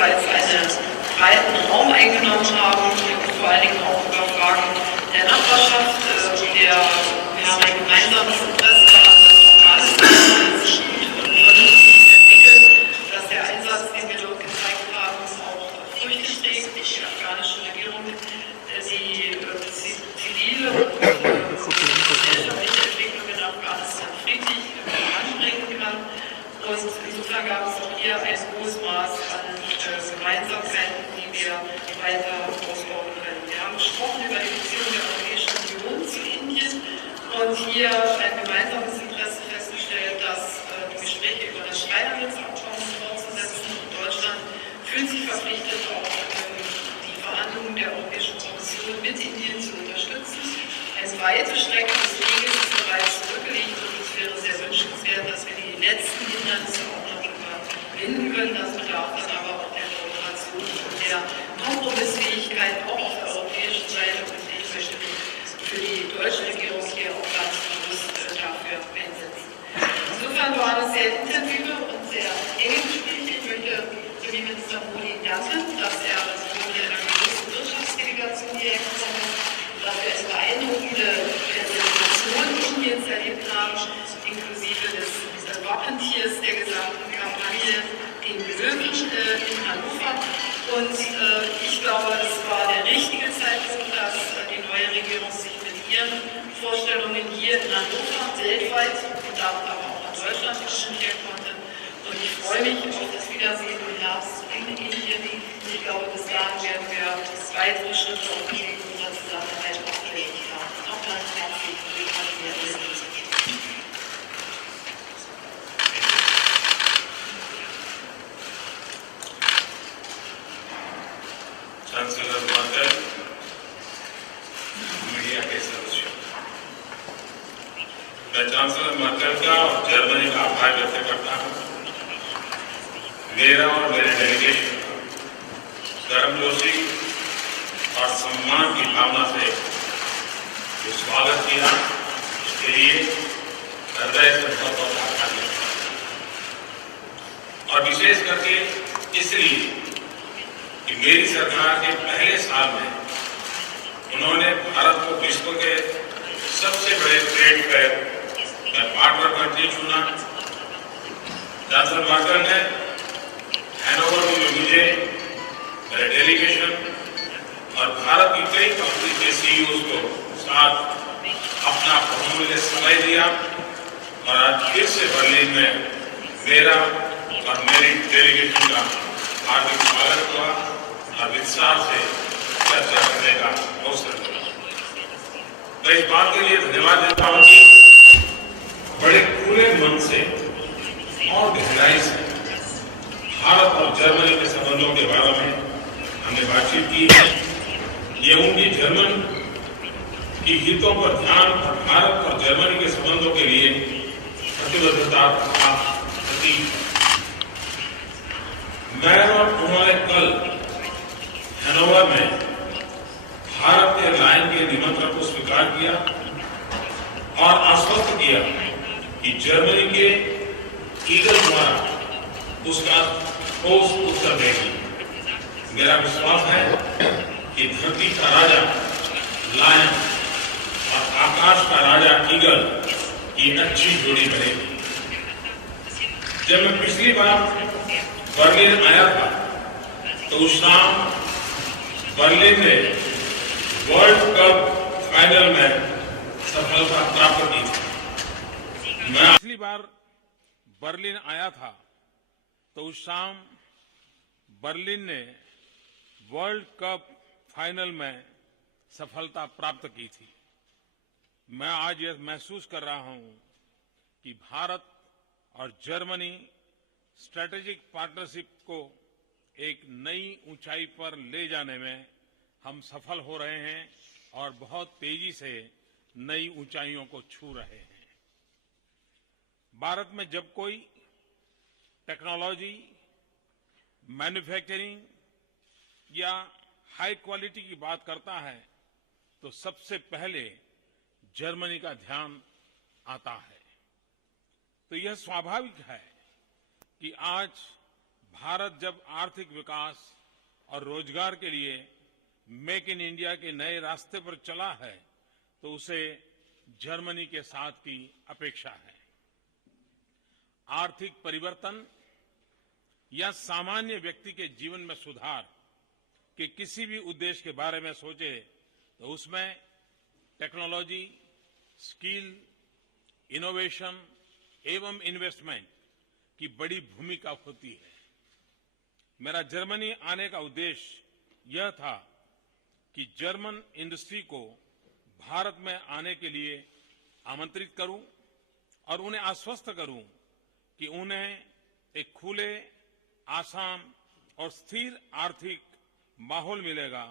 bereits einen breiten Raum eingenommen haben, vor allen Dingen auch über Fragen der Nachbarschaft, der gemeinsames Interesse daran, dass Afghanistan sich gut und vernünftig entwickelt, dass der Einsatz, den wir dort gezeigt haben, auch Früchte trägt, die afghanische Regierung die zivile und gesellschaftliche Entwicklung in Afghanistan friedlich voranbringen kann. Und insofern gab es auch hier ein hohes Maß an Gemeinsamkeiten, die wir weiter ausbauen können. Wir haben gesprochen über die Beziehung der Europäischen Union zu Indien und hier ein gemeinsames Interesse festgestellt, dass die Gespräche über das Freihandelsabkommen fortzusetzen. Und Deutschland fühlt sich verpflichtet, auch die Verhandlungen der Europäischen Kommission mit Indien zu unterstützen. Eine weite Strecke des Weges ist bereits zurückgelegt und es wäre sehr wünschenswert, dass wir die letzten Hindernisse auch noch überwinden können. Das bedarf dann aber auch der Kooperation und der Kompromissfähigkeit auch auf der europäischen Seite. Und ich möchte mich für die deutsche Regierung hier auch ganz bewusst dafür einsetzen. Insofern waren es sehr intensive und sehr enge Gespräche. Ich möchte Premierminister Modi danken, dass er mit einer großen Wirtschaftsdelegation hierher gekommen ist, dass wir eine beeindruckende Präsentation Indiens erlebt haben, inklusive des Wappentiers der gesamten Kampagne, den Löwen in Hannover. Und ich glaube, es war der richtige Zeitpunkt, dass die neue Regierung sich mit ihren Vorstellungen hier in Hannover weltweit und damit aber auch in Deutschland präsentieren konnte. Und ich freue mich auf das Wiedersehen im Herbst in Indien. Ich glaube, bis dahin werden wir weitere Schritte auf dem Weg unserer Zusammenarbeit auch erledigt haben. Nochmal herzlich willkommen. Chancellor Merkel, media के सदस्य, मैं chancellor Merkel का और Germany का आभार व्यक्त करता हूँ। मेरा और मेरे डेलीगेशन का गर्मजोशी और सम्मान की भावना से जो स्वागत किया, इसके लिए हृदय से बहुत बहुत आभार व्यक्त करता हूँ। और विशेष करके इसलिए कि मेरी सरकार के पहले साल में उन्होंने भारत को विश्व के सबसे बड़े ट्रेड फेयर में पार्टनर कंट्री चुना। चांसलर मर्केल ने हैनोवर में मुझे, मेरे डेलीगेशन और भारत की कई कंपनी के सीईओ को साथ अपना बहुमूल्य समय दिया और आज फिर से बर्लिन में मेरा और मेरी डेलीगेशन का हार्दिक स्वागत हुआ और विस्तार से चर्चा करने का अवसर मिला। मैं इस बात के लिए धन्यवाद देता हूं कि बड़े खुले मन से और गहराई से भारत और जर्मनी के संबंधों के बारे में हमने बातचीत की। ये उनकी जर्मन की हितों पर ध्यान और भारत और जर्मनी के संबंधों के लिए प्रतिबद्धता का प्रतीक। मैं और उन्होंने कल हैनोवर में भारत के लायन के निमंत्रण को स्वीकार किया और आश्वस्त किया कि जर्मनी के ईगल द्वारा उसका ठोस उत्तर देगी। मेरा विश्वास है कि धरती का राजा लायन और आकाश का राजा ईगल की अच्छी जोड़ी बनेगी। जब मैं पिछली बार बर्लिन आया था तो उस शाम बर्लिन ने वर्ल्ड कप फाइनल में सफलता प्राप्त की थी। मैं पिछली बार बर्लिन आया था तो उस शाम बर्लिन ने वर्ल्ड कप फाइनल में सफलता प्राप्त की थी। मैं आज यह महसूस कर रहा हूं कि भारत और जर्मनी स्ट्रैटेजिक पार्टनरशिप को एक नई ऊंचाई पर ले जाने में हम सफल हो रहे हैं और बहुत तेजी से नई ऊंचाइयों को छू रहे हैं। भारत में जब कोई टेक्नोलॉजी, मैन्युफैक्चरिंग या हाई क्वालिटी की बात करता है तो सबसे पहले जर्मनी का ध्यान आता है। तो यह स्वाभाविक है कि आज भारत जब आर्थिक विकास और रोजगार के लिए मेक इन इंडिया के नए रास्ते पर चला है तो उसे जर्मनी के साथ की अपेक्षा है। आर्थिक परिवर्तन या सामान्य व्यक्ति के जीवन में सुधार के किसी भी उद्देश्य के बारे में सोचे तो उसमें टेक्नोलॉजी, स्किल, इनोवेशन एवं इन्वेस्टमेंट की बड़ी भूमिका होती है। मेरा जर्मनी आने का उद्देश्य यह था कि जर्मन इंडस्ट्री को भारत में आने के लिए आमंत्रित करूं और उन्हें आश्वस्त करूं कि उन्हें एक खुले, आसान और स्थिर आर्थिक माहौल मिलेगा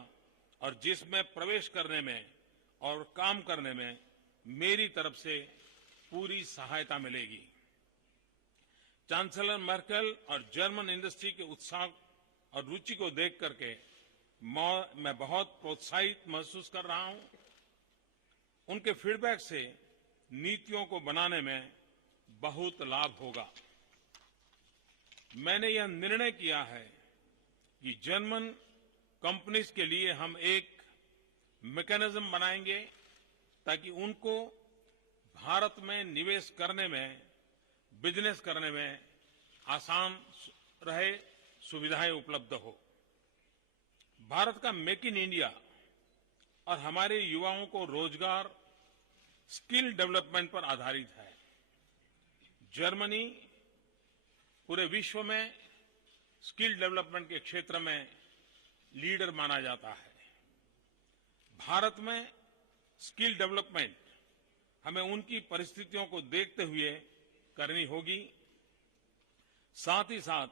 और जिसमें प्रवेश करने में और काम करने में मेरी तरफ से पूरी सहायता मिलेगी। चांसलर मर्केल और जर्मन इंडस्ट्री के उत्साह और रुचि को देख करके मैं बहुत प्रोत्साहित महसूस कर रहा हूं। उनके फीडबैक से नीतियों को बनाने में बहुत लाभ होगा। मैंने यह निर्णय किया है कि जर्मन कंपनीज के लिए हम एक मैकेनिज्म बनाएंगे ताकि उनको भारत में निवेश करने में, बिजनेस करने में आसान रहे, सुविधाएं उपलब्ध हो। भारत का मेक इन इंडिया और हमारे युवाओं को रोजगार, स्किल डेवलपमेंट पर आधारित है। जर्मनी पूरे विश्व में स्किल डेवलपमेंट के क्षेत्र में लीडर माना जाता है। भारत में स्किल डेवलपमेंट हमें उनकी परिस्थितियों को देखते हुए करनी होगी। साथ ही साथ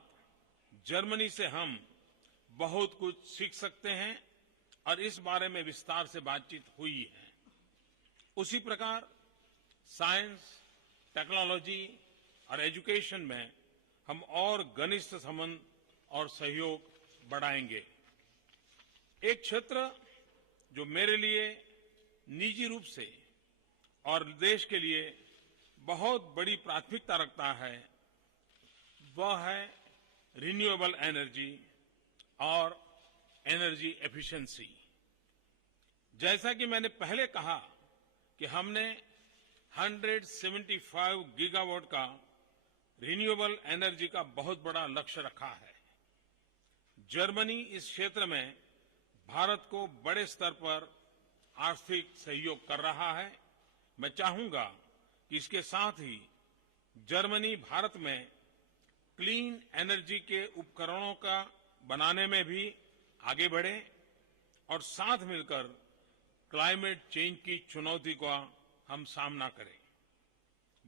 जर्मनी से हम बहुत कुछ सीख सकते हैं और इस बारे में विस्तार से बातचीत हुई है। उसी प्रकार साइंस, टेक्नोलॉजी और एजुकेशन में हम और घनिष्ठ संबंध और सहयोग बढ़ाएंगे। एक क्षेत्र जो मेरे लिए निजी रूप से और देश के लिए बहुत बड़ी प्राथमिकता रखता है वह है रिन्यूएबल एनर्जी और एनर्जी एफिशिएंसी। जैसा कि मैंने पहले कहा कि हमने 175 गीगावाट का रिन्यूएबल एनर्जी का बहुत बड़ा लक्ष्य रखा है। जर्मनी इस क्षेत्र में भारत को बड़े स्तर पर आर्थिक सहयोग कर रहा है। मैं चाहूंगा कि इसके साथ ही जर्मनी भारत में क्लीन एनर्जी के उपकरणों का बनाने में भी आगे बढ़े और साथ मिलकर क्लाइमेट चेंज की चुनौती का हम सामना करें।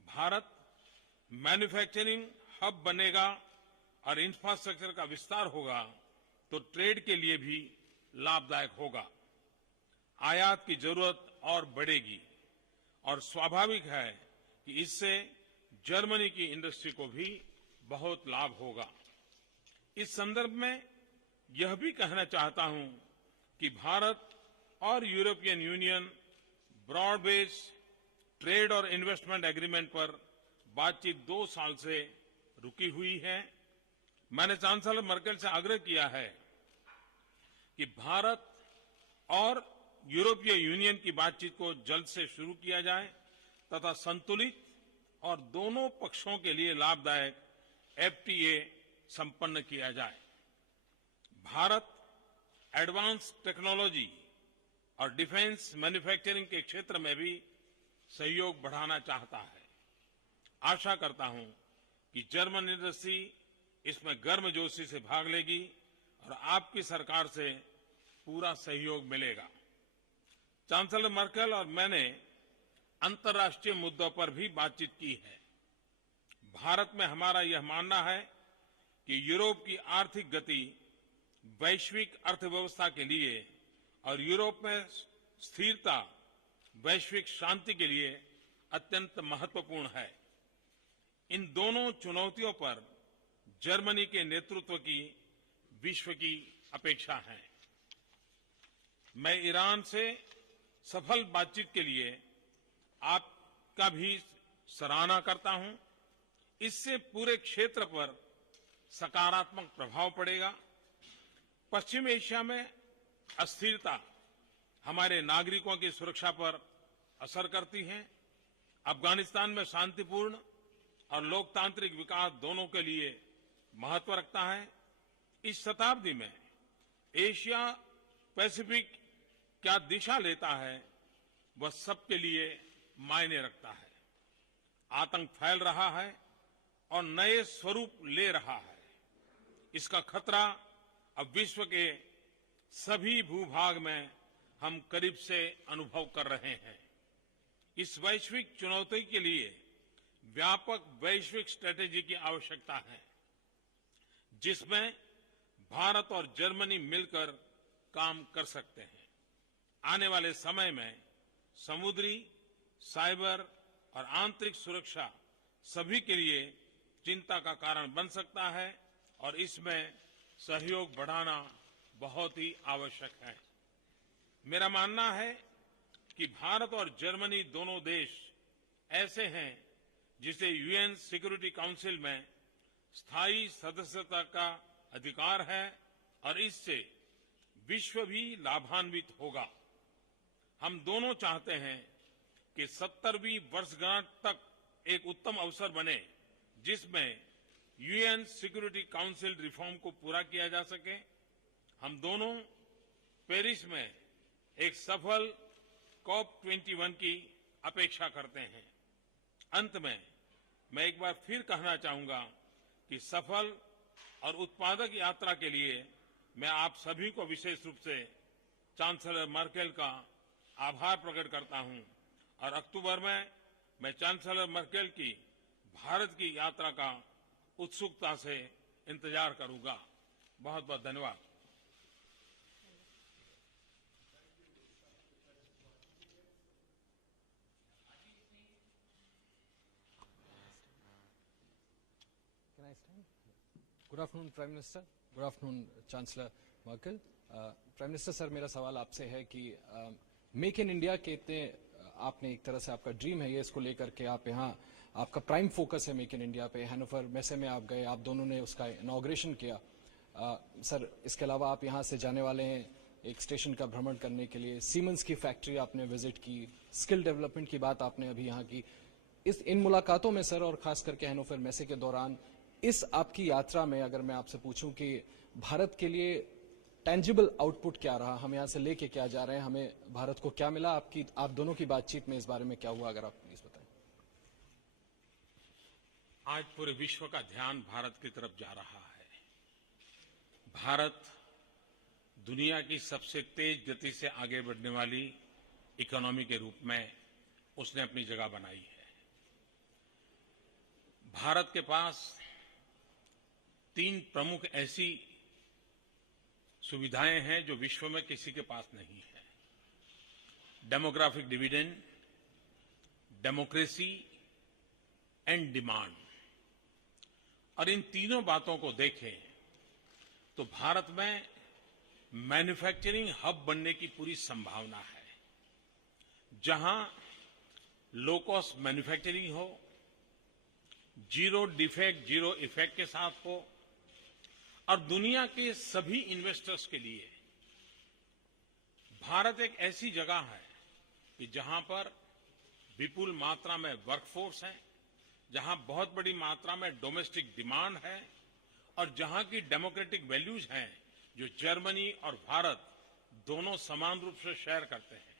भारत मैन्युफैक्चरिंग हब बनेगा और इंफ्रास्ट्रक्चर का विस्तार होगा तो ट्रेड के लिए भी लाभदायक होगा। आयात की जरूरत और बढ़ेगी और स्वाभाविक है कि इससे जर्मनी की इंडस्ट्री को भी बहुत लाभ होगा। इस संदर्भ में यह भी कहना चाहता हूं कि भारत और European Union broad based trade और इन्वेस्टमेंट एग्रीमेंट पर बातचीत 2 साल से रुकी हुई है। मैंने चांसलर मर्केल से आग्रह किया है कि भारत और यूरोपीय यूनियन की बातचीत को जल्द से शुरू किया जाए तथा संतुलित और दोनों पक्षों के लिए लाभदायक एफटीए संपन्न किया जाए। भारत एडवांस टेक्नोलॉजी और डिफेंस मैन्युफैक्चरिंग के क्षेत्र में भी सहयोग बढ़ाना चाहता है। आशा करता हूं कि जर्मन इंडस्ट्री इसमें गर्मजोशी से भाग लेगी और आपकी सरकार से पूरा सहयोग मिलेगा। चांसलर मर्केल और मैंने अंतर्राष्ट्रीय मुद्दों पर भी बातचीत की है। भारत में हमारा यह मानना है कि यूरोप की आर्थिक गति वैश्विक अर्थव्यवस्था के लिए और यूरोप में स्थिरता वैश्विक शांति के लिए अत्यंत महत्वपूर्ण है। इन दोनों चुनौतियों पर जर्मनी के नेतृत्व की विश्व की अपेक्षा है। मैं ईरान से सफल बातचीत के लिए आपका भी सराहना करता हूं। इससे पूरे क्षेत्र पर सकारात्मक प्रभाव पड़ेगा। पश्चिम एशिया में अस्थिरता हमारे नागरिकों की सुरक्षा पर असर करती है। अफगानिस्तान में शांतिपूर्ण और लोकतांत्रिक विकास दोनों के लिए महत्व रखता है। इस शताब्दी में एशिया पैसिफिक क्या दिशा लेता है वह सबके लिए मायने रखता है। आतंक फैल रहा है और नए स्वरूप ले रहा है। इसका खतरा अब विश्व के सभी भूभाग में हम करीब से अनुभव कर रहे हैं। इस वैश्विक चुनौती के लिए व्यापक वैश्विक स्ट्रैटेजी की आवश्यकता है, जिसमें भारत और जर्मनी मिलकर काम कर सकते हैं। आने वाले समय में समुद्री, साइबर और आंतरिक सुरक्षा सभी के लिए चिंता का कारण बन सकता है और इसमें सहयोग बढ़ाना बहुत ही आवश्यक है। मेरा मानना है कि भारत और जर्मनी दोनों देश ऐसे हैं जिसे यूएन सिक्योरिटी काउंसिल में स्थायी सदस्यता का अधिकार है और इससे विश्व भी लाभान्वित होगा। हम दोनों चाहते हैं कि 70वीं वर्षगांठ तक एक उत्तम अवसर बने जिसमें यूएन सिक्योरिटी काउंसिल रिफॉर्म को पूरा किया जा सके। हम दोनों पेरिस में एक सफल COP21 की अपेक्षा करते हैं। अंत में मैं एक बार फिर कहना चाहूंगा कि सफल और उत्पादक यात्रा के लिए मैं आप सभी को विशेष रूप से चांसलर मर्केल का आभार प्रकट करता हूं और अक्टूबर में मैं चांसलर मर्केल की भारत की यात्रा का उत्सुकता से इंतजार करूंगा। बहुत बहुत धन्यवाद। Can I stand? Good afternoon, Prime Minister. Good afternoon, Chancellor Merkel. Prime Minister sir, मेरा सवाल आपसे है कि मेक इन इंडिया कहते आपने एक तरह से आपका ड्रीम है ये, इसको लेकर के आप यहाँ आपका प्राइम फोकस है मेक इन इंडिया पे। हैनोवर मेसे में आप गए, आप दोनों ने उसका इनॉग्रेशन किया। सर, इसके अलावा आप यहाँ से जाने वाले हैं एक स्टेशन का भ्रमण करने के लिए। सीमेंस की फैक्ट्री आपने विजिट की, स्किल डेवलपमेंट की बात आपने अभी यहाँ की। इन मुलाकातों में सर, और खास करके हैनोवर मेसे के दौरान इस आपकी यात्रा में अगर मैं आपसे पूछूं कि भारत के लिए टेंजिबल आउटपुट क्या रहा, हम यहां से लेके क्या जा रहे हैं, हमें भारत को क्या मिला, आप दोनों की बातचीत में इस बारे में क्या हुआ, अगर आप प्लीज बताएं। आज पूरे विश्व का ध्यान भारत की तरफ जा रहा है। भारत दुनिया की सबसे तेज गति से आगे बढ़ने वाली इकोनॉमी के रूप में उसने अपनी जगह बनाई है। भारत के पास 3 प्रमुख ऐसी सुविधाएं हैं जो विश्व में किसी के पास नहीं है। Demographic dividend, democracy and demand. और इन तीनों बातों को देखें तो भारत में मैन्युफैक्चरिंग हब बनने की पूरी संभावना है, जहां लो कॉस्ट मैन्युफैक्चरिंग हो, जीरो डिफेक्ट जीरो इफेक्ट के साथ हो और दुनिया के सभी इन्वेस्टर्स के लिए भारत एक ऐसी जगह है कि जहां पर विपुल मात्रा में वर्कफोर्स है, जहां बहुत बड़ी मात्रा में डोमेस्टिक डिमांड है और जहां की डेमोक्रेटिक वैल्यूज हैं जो जर्मनी और भारत दोनों समान रूप से शेयर करते हैं।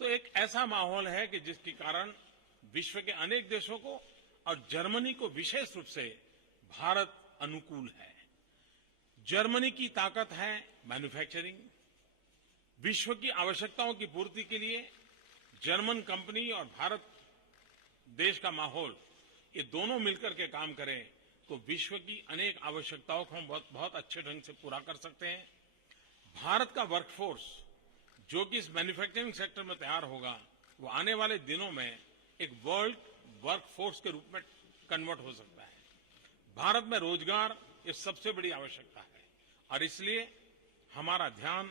तो एक ऐसा माहौल है कि जिसके कारण विश्व के अनेक देशों को और जर्मनी को विशेष रूप से भारत अनुकूल है। जर्मनी की ताकत है मैन्युफैक्चरिंग। विश्व की आवश्यकताओं की पूर्ति के लिए जर्मन कंपनी और भारत देश का माहौल, ये दोनों मिलकर के काम करें तो विश्व की अनेक आवश्यकताओं को हम बहुत अच्छे ढंग से पूरा कर सकते हैं। भारत का वर्कफोर्स जो कि इस मैन्युफैक्चरिंग सेक्टर में तैयार होगा, वो आने वाले दिनों में एक वर्ल्ड वर्कफोर्स के रूप में कन्वर्ट हो सकता है। भारत में रोजगार ये सबसे बड़ी आवश्यकता है और इसलिए हमारा ध्यान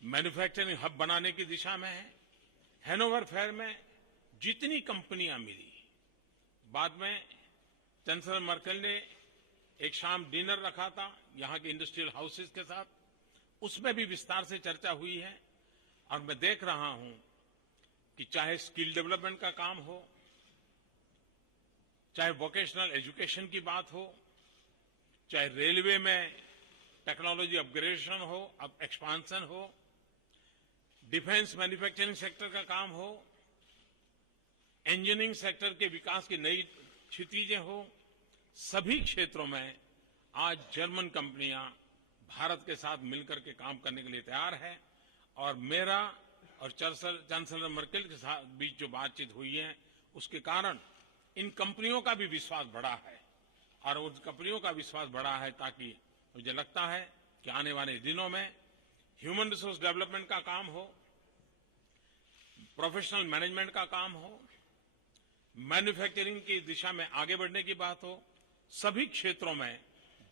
मैन्युफैक्चरिंग हब बनाने की दिशा में है। हैनोवर फेयर में जितनी कंपनियां मिली, बाद में चांसलर मर्केल ने एक शाम डिनर रखा था यहां के इंडस्ट्रियल हाउसेस के साथ, उसमें भी विस्तार से चर्चा हुई है। और मैं देख रहा हूं कि चाहे स्किल डेवलपमेंट का काम हो, चाहे वोकेशनल एजुकेशन की बात हो, चाहे रेलवे में टेक्नोलॉजी अपग्रेडेशन हो, अब एक्सपांशन हो, डिफेंस मैन्युफैक्चरिंग सेक्टर का काम हो, इंजीनियरिंग सेक्टर के विकास की नई क्षितिजें हो, सभी क्षेत्रों में आज जर्मन कंपनियां भारत के साथ मिलकर के काम करने के लिए तैयार है। और मेरा और चांसलर मर्केल के साथ बीच जो बातचीत हुई है, उसके कारण इन कंपनियों का भी विश्वास बढ़ा है। और उन कंपनियों का विश्वास बढ़ा है ताकि मुझे लगता है कि आने वाले दिनों में ह्यूमन रिसोर्स डेवलपमेंट का काम हो, प्रोफेशनल मैनेजमेंट का काम हो, मैन्युफैक्चरिंग की दिशा में आगे बढ़ने की बात हो, सभी क्षेत्रों में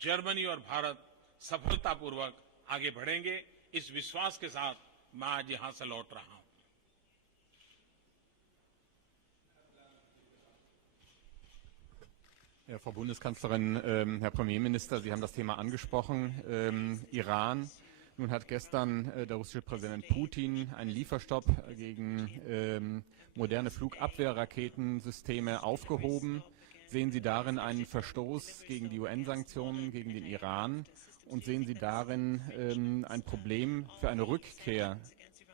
जर्मनी और भारत सफलतापूर्वक आगे बढ़ेंगे। इस विश्वास के साथ मैं आज यहां से लौट रहा हूं। Ja, Frau Bundeskanzlerin, Herr Premierminister, Sie haben das Thema angesprochen. Iran. Nun hat gestern der russische Präsident Putin einen Lieferstopp gegen moderne Flugabwehrraketensysteme aufgehoben. Sehen Sie darin einen Verstoß gegen die UN-Sanktionen gegen den Iran? Und sehen Sie darin ein Problem für eine Rückkehr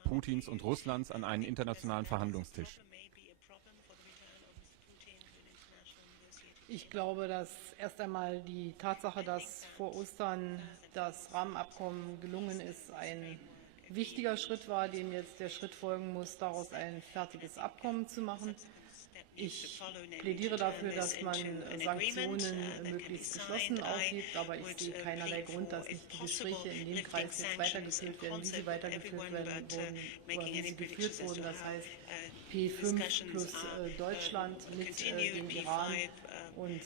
Putins und Russlands an einen internationalen Verhandlungstisch? Ich glaube, dass erst einmal die Tatsache, dass vor Ostern das Rahmenabkommen gelungen ist, ein wichtiger Schritt war, dem jetzt der Schritt folgen muss, daraus ein fertiges Abkommen zu machen. Ich plädiere dafür, dass man Sanktionen möglichst geschlossen aufhebt, aber ich sehe keinerlei Grund, dass nicht die Gespräche in dem Kreis jetzt weitergeführt werden, wie sie weitergeführt werden wurden oder wie sie geführt wurden. Das heißt P5 plus Deutschland mit dem Iran. Und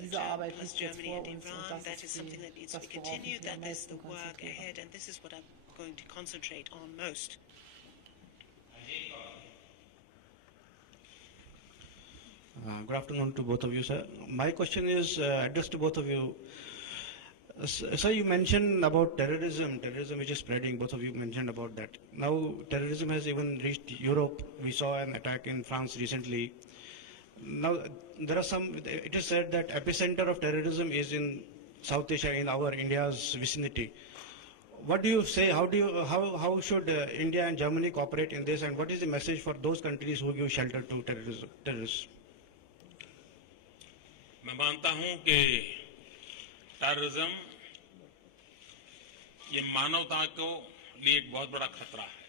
diese Arbeit liegt jetzt vor uns und das ist das, worauf ich mich am meisten konzentriere. Good afternoon to both of you, sir. My question is addressed to both of you. Sir, you mentioned about terrorism which is spreading. Both of you mentioned about that. Now, terrorism has even reached Europe. We saw an attack in France recently. Now, there are it is said that epicenter of terrorism is in South Asia, in our India's vicinity. What do you say? How should India and Germany cooperate in this? And what is the message for those countries who give shelter to terrorists? मैं मानता हूं कि terrorism ये मानवता को लिए एक बहुत बड़ा खतरा है।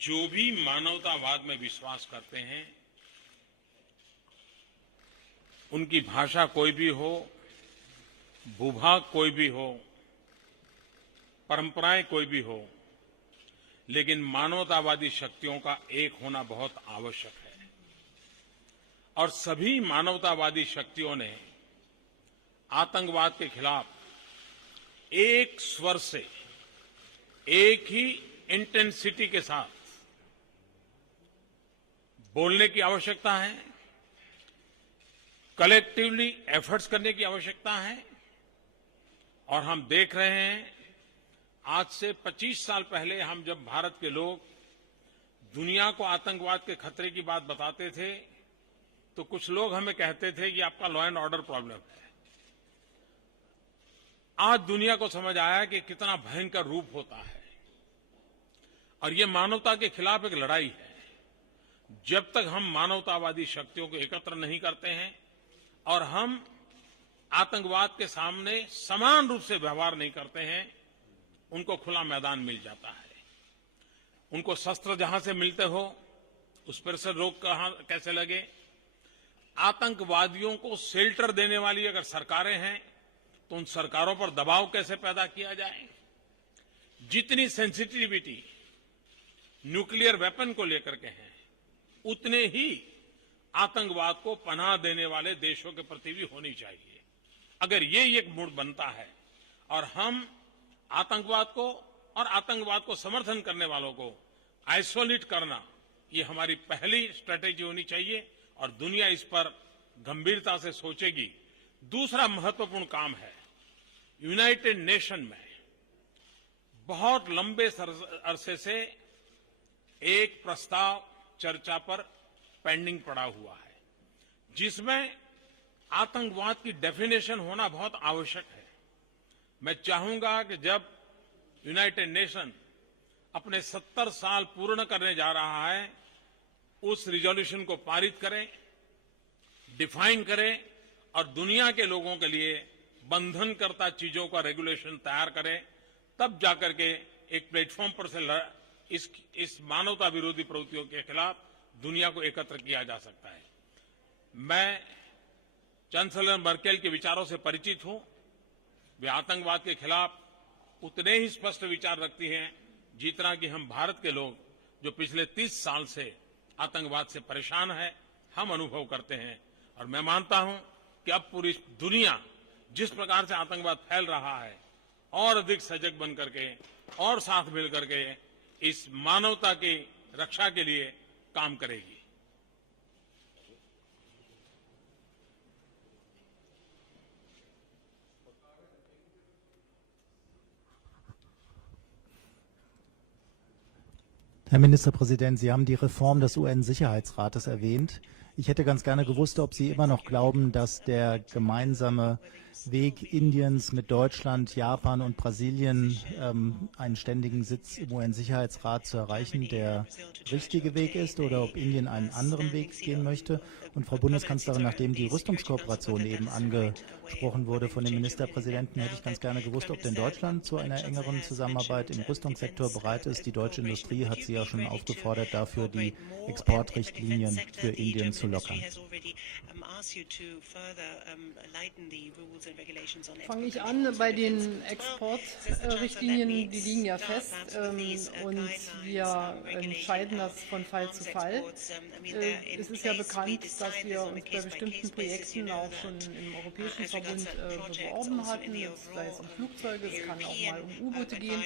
जो भी मानवतावाद में विश्वास करते हैं, उनकी भाषा कोई भी हो, भूभाग कोई भी हो, परंपराएं कोई भी हो, लेकिन मानवतावादी शक्तियों का एक होना बहुत आवश्यक है। और सभी मानवतावादी शक्तियों ने आतंकवाद के खिलाफ एक स्वर से, एक ही इंटेंसिटी के साथ बोलने की आवश्यकता है, कलेक्टिवली एफर्ट्स करने की आवश्यकता है। और हम देख रहे हैं, आज से 25 साल पहले हम जब भारत के लोग दुनिया को आतंकवाद के खतरे की बात बताते थे, तो कुछ लोग हमें कहते थे कि आपका लॉ एंड ऑर्डर प्रॉब्लम है। आज दुनिया को समझ आया कि कितना भयंकर रूप होता है और ये मानवता के खिलाफ एक लड़ाई है। जब तक हम मानवतावादी शक्तियों को एकत्र नहीं करते हैं और हम आतंकवाद के सामने समान रूप से व्यवहार नहीं करते हैं, उनको खुला मैदान मिल जाता है। उनको शस्त्र जहां से मिलते हो, उस पर से रोक कैसे लगे। आतंकवादियों को शेल्टर देने वाली अगर सरकारें हैं, तो उन सरकारों पर दबाव कैसे पैदा किया जाए। जितनी सेंसिटिविटी न्यूक्लियर वेपन को लेकर के है, उतने ही आतंकवाद को पनाह देने वाले देशों के प्रति भी होनी चाहिए। अगर ये एक मूड बनता है और हम आतंकवाद को और आतंकवाद को समर्थन करने वालों को आइसोलेट करना, ये हमारी पहली स्ट्रैटेजी होनी चाहिए और दुनिया इस पर गंभीरता से सोचेगी, दूसरा महत्वपूर्ण काम है, यूनाइटेड नेशन में बहुत लंबे अरसे से एक प्रस्ताव चर्चा पर पेंडिंग पड़ा हुआ है, जिसमें आतंकवाद की डेफिनेशन होना बहुत आवश्यक है। मैं चाहूंगा कि जब यूनाइटेड नेशन अपने 70 साल पूर्ण करने जा रहा है, उस रिजोल्यूशन को पारित करें, डिफाइन करें और दुनिया के लोगों के लिए बंधनकर्ता चीजों का रेगुलेशन तैयार करें, तब जाकर के एक प्लेटफॉर्म पर से इस मानवता विरोधी प्रवृत्तियों के खिलाफ दुनिया को एकत्र किया जा सकता है। मैं चांसलर मर्केल के विचारों से परिचित हूं। वे आतंकवाद के खिलाफ उतने ही स्पष्ट विचार रखती हैं जितना कि हम भारत के लोग, जो पिछले 30 साल से आतंकवाद से परेशान है, हम अनुभव करते हैं। और मैं मानता हूं कि अब पूरी दुनिया जिस प्रकार से आतंकवाद फैल रहा है, और अधिक सजग बन करके और साथ मिल करके इस मानवता की रक्षा के लिए काम करेगी। Herr Ministerpräsident, Sie haben die Reform des UN-Sicherheitsrates erwähnt. Ich hätte ganz gerne gewusst, ob Sie immer noch glauben, dass der gemeinsame Weg Indiens mit Deutschland, Japan und Brasilien, einen ständigen Sitz im UN-Sicherheitsrat zu erreichen, der richtige Weg ist, oder ob Indien einen anderen Weg gehen möchte. Und Frau Bundeskanzlerin, nachdem die Rüstungskooperation eben angesprochen wurde von dem Ministerpräsidenten, hätte ich ganz gerne gewusst, ob denn Deutschland zu einer engeren Zusammenarbeit im Rüstungssektor bereit ist. Die deutsche Industrie hat Sie ja schon aufgefordert, dafür die Exportrichtlinien für Indien zu lockern. Fange ich an bei den Exportrichtlinien, die liegen ja fest und wir entscheiden das von Fall zu Fall. Es ist ja bekannt, dass wir uns bei bestimmten Projekten auch schon im Europäischen Verbund beworben hatten, sei es um Flugzeuge, es kann auch mal um U-Boote gehen.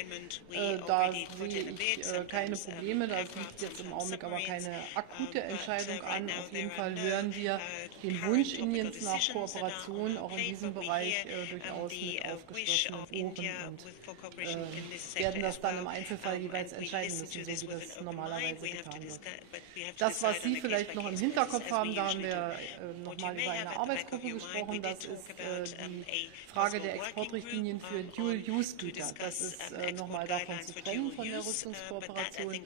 Da sehe ich keine Probleme, da liegt jetzt im Augenblick aber keine akute Entscheidung an. Auf jeden Fall hören wir den Wunsch Indiens nach Kooperation auch in diesem Bereich durchaus mit aufgeschlossenen Ohren und werden das dann im Einzelfall jeweils entscheiden müssen, so wie das normalerweise getan wird. Das, was Sie vielleicht noch im Hinterkopf haben, da haben wir nochmal über eine Arbeitsgruppe gesprochen, das ist die Frage der Exportrichtlinien für Dual-Use-Güter. Das ist nochmal davon zu trennen von der Rüstungskooperation.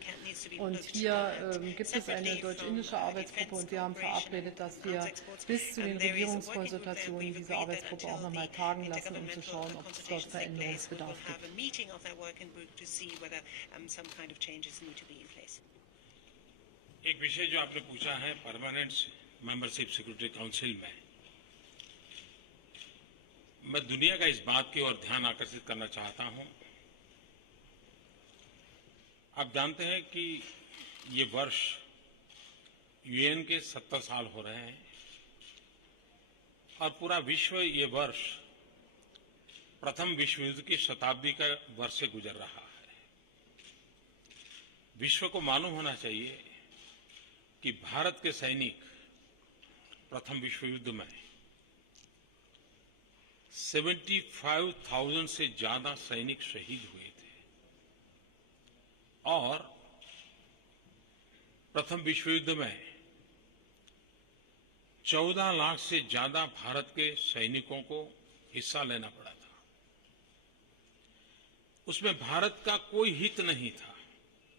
Und hier gibt es eine deutsch-indische Arbeitsgruppe und wir haben verabredet, dass wir bis zu den Regierungskonsultationen diese Arbeitsgruppe auch nochmal tagen lassen, um zu schauen, ob es dort Veränderungsbedarf gibt. एक विषय जो आपने पूछा है permanent membership security council में, मैं दुनिया का इस बात की ओर ध्यान आकर्षित करना चाहता हूं। आप जानते हैं कि ये वर्ष यूएन के 70 साल हो रहे हैं और पूरा विश्व ये वर्ष प्रथम विश्व युद्ध की शताब्दी का वर्ष से गुजर रहा है। विश्व को मालूम होना चाहिए कि भारत के सैनिक प्रथम विश्व युद्ध में 75,000 से ज्यादा सैनिक शहीद हुए थे और प्रथम विश्व युद्ध में 14 लाख से ज्यादा भारत के सैनिकों को हिस्सा लेना पड़ा था। उसमें भारत का कोई हित नहीं था,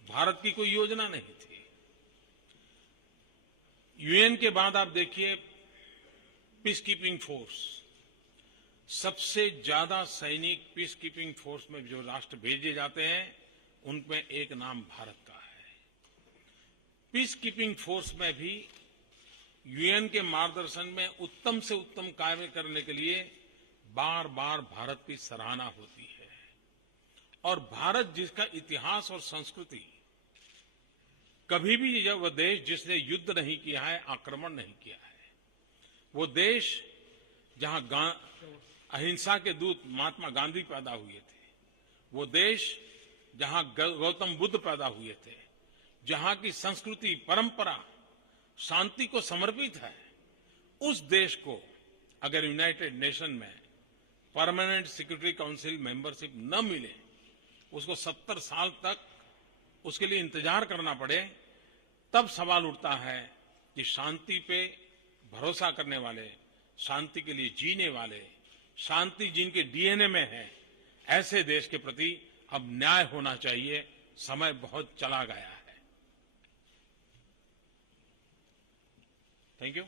भारत की कोई योजना नहीं थी। यूएन के बाद आप देखिए पीस कीपिंग फोर्स, सबसे ज्यादा सैनिक पीस कीपिंग फोर्स में जो राष्ट्र भेजे जाते हैं उनमें एक नाम भारत का है। पीस कीपिंग फोर्स में भी यूएन के मार्गदर्शन में उत्तम से उत्तम कार्य करने के लिए बार बार भारत की सराहना होती है। और भारत जिसका इतिहास और संस्कृति, कभी भी जब वह देश जिसने युद्ध नहीं किया है, आक्रमण नहीं किया है, वो देश जहां अहिंसा के दूत महात्मा गांधी पैदा हुए थे, वो देश जहां गौतम बुद्ध पैदा हुए थे, जहां की संस्कृति परंपरा शांति को समर्पित है, उस देश को अगर यूनाइटेड नेशन में परमानेंट सिक्योरिटी काउंसिल मेंबरशिप न मिले, उसको 70 साल तक उसके लिए इंतजार करना पड़े, तब सवाल उठता है कि शांति पे भरोसा करने वाले, शांति के लिए जीने वाले, शांति जिनके डीएनए में है, ऐसे देश के प्रति अब न्याय होना चाहिए। समय बहुत चला गया है। Thank you.